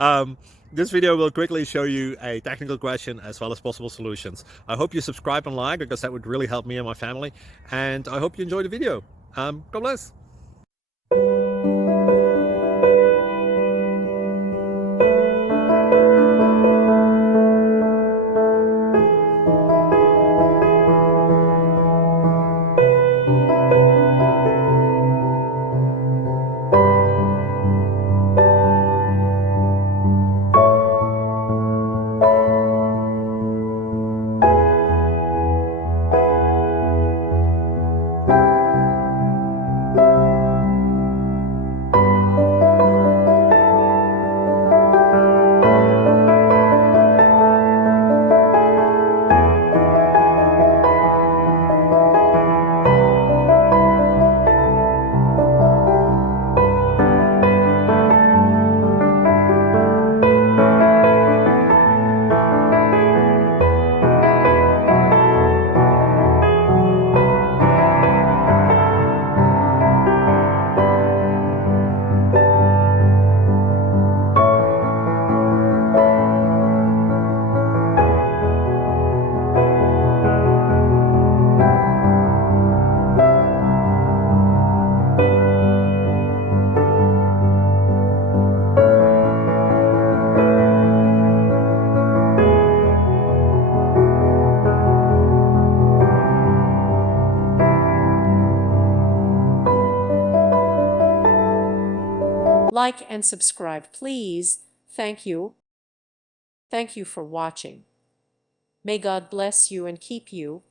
um, this video will quickly show you a technical question as well as possible solutions. I hope you subscribe and like because that would really help me and my family. And I hope you enjoy the video. God bless. Like and subscribe, please. Thank you. Thank you for watching. May God bless you and keep you.